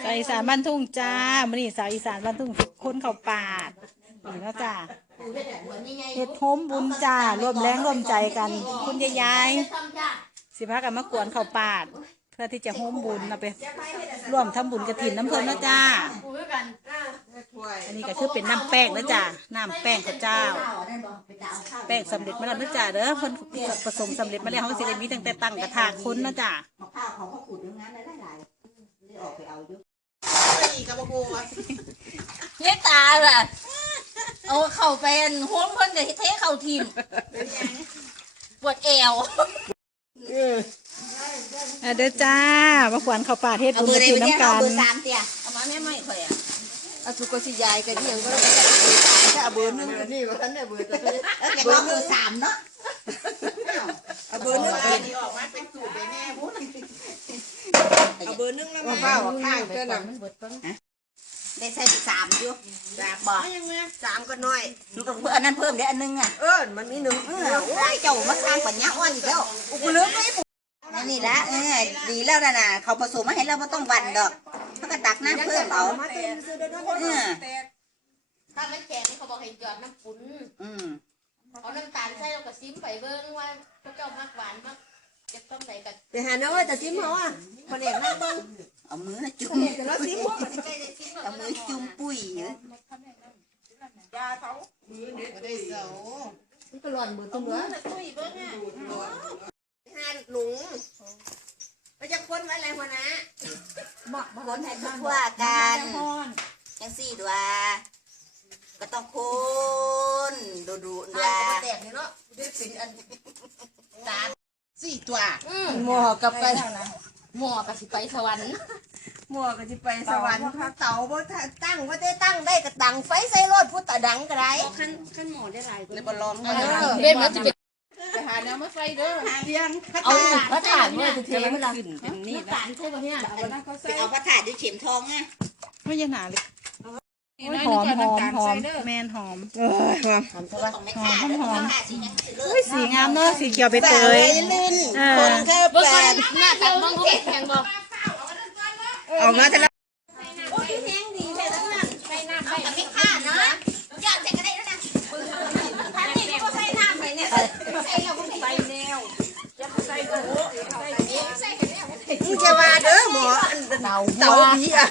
สาวอีสานบ้านทุ่งจ้ามันนี่สาวอีสานบ้านทุ่งคนเขาปาดนี่แล้วจ้าเห็ดโฮมบุญจ้ารวมแรงรวมใจกัน คุณยายยายสิพักกันมากวนเขาปาดเพื่อที่จะโฮมบุญเอาไปร่วมทําบุญกระถิ่นน้ำเพลินนะจ้าอันนี้ก็คือเป็นน้ำแป้งนะจ้าน้ำแป้งข้าวเจ้าแป้งสำเร็จมาแล้วนะจ้าเด้อคนผสมสำเร็จมาแล้วเขาสิเลยมีตั้งแต่ตั้งกระถางคนนะจ้าของข้าวขข้าวขุดอย่างนั้นเลยไเอ้ตาล่ะเอาเข่าไปนห้องเพื่นเดี๋ยวเทเข่าทิมปวดเอวเด้อจ้าว่าขวัญเข่าปาดเทศุนทิมน้ำกันเอาบอร์สามเตีามาแม่ไม่ค่อยอะอุกสิยายกันเดียวก็แค่เบอร์หนึงนี่ก็ทันเนีเบอร์ตัวเบอร์สามเนาะเบอร์หนึ่งอรหนึ่งแล้วไมเเนได้ใส่สามอยู่สามบอกสามก็น้อยเพิ่มอันนั้นเพิ่มได้อันนึงอ่ะเออมันมีหนึ่งเออเจ้ามาสร้างปัญญาอ้อนอีกแล้วอุ้เลือกไม่นี่ละนี่ยดีแล้วนะนะเขาผสมมาให้เราม่ต้องวันดอกถ้ากระตักน้ำเพิ่มเอาอถ้าไม่แข็งเขาบอกให้จอดน้ำปุ่นอืมเอน้ำตาลใส่เราวก็ซิมไปเบิ้งว่าพระเจ้ามากหวานมากไปหาน้องจะซิมเอาอ่ะคนเอกนั่งบ้างเอามือจุ่มเอามือจุ่มปุ๋ยเนี่ยยาเท้าเด็กเสาที่กระหล่อนเบื่อตุ้มเบื่อหันหลงไปจะค้นไว้อะไรพอนะบอกมาพ้นทั่ว่กันยังสี่ดวก็ต้องคนดูดูดวงตากนะสินอันตาสี่ตัวหมวกับไปหมวกับสิไปสวรรค์หมวกับสิไปสวรรค์เต่าบ่ตั้งบ่ได้ตั้งได้กระตังไฟใส่รถพุทธะดังอะไรขั้นขั้นหมอได้ไรเลบ่ลองเออเบ็ดมันจะเป็นหาแนวมาใส่เด้อเตียงเอาพระธาตเมี่ยจมันขึ้นเป็นนี่นะเอาผ้าถ่านด้วยเข็มทองไงไม่ยานหนาเลยอมหอมหอมแมนหอมเออหอมหอมหอมหอมสีงามเนาะสีเขียวไปเตยออกมาเถอะเจ้าว่าเด้อหมอเต่าเต่าดีอะ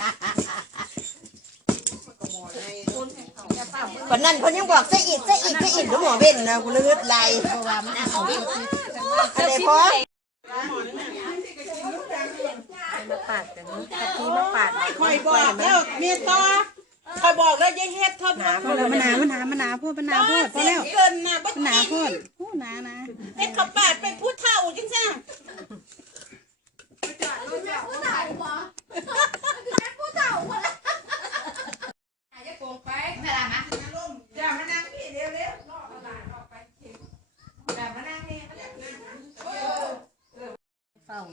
คนนั้นคนยังบอกเสอิดเสอิดเสอิดก็หมอเบนนะกูเลือดลายอะไรพอมาปาดแต่นี้ตะกี้มาปาดไม่ค่อยบอกแล้วมีต่อคอยบอกแล้วยังเฮ็ดทอดมันมันหนามันหนามันหนาพูดมันหนาพูดพอแล้วเกนหนาบ้านพูดหนานะเฮ็ดขับปาดไป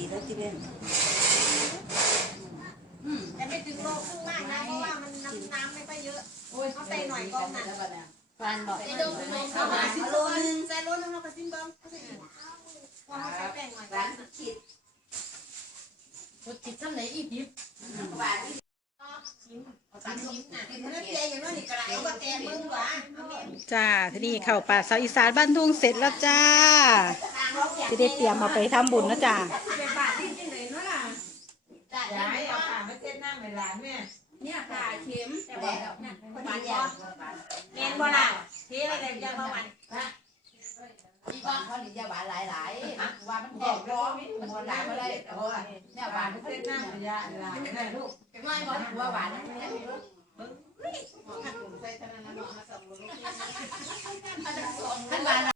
ีแล้วที่เล่นแต่ไม่ถึงโลครึ่งมากนะเพราะว่ามันน้ำน้ำไม่ค่อยเยอะโอ้ยเขาเตะหน่อยก็หนักฟานบอกใส่โลนึงใส่โลนึงเราไปซิมบอมเขาใส่หัวเขาใส่แป้งหน่อยร้านสุดชิดสุดชิดจำไหนอีบยิบ จ้าที่นี่เข้าป่าสาวอีสานบ้านทุ่งเสร็จแล้วจ้าจะได้เตรียมเาไปทําบุญนะจ้าเนี่ยปลาเข็มแต่ว่าเนี่ยปนาใหญ่เมนบัวลาเทไปเียยังเมื่อวันฮะ bắt hả đi ra bà lại lại qua bánh bò đó mua làm ở đây rồi nè bà nó xin nha dạ dạ cái mai mà qua bà nó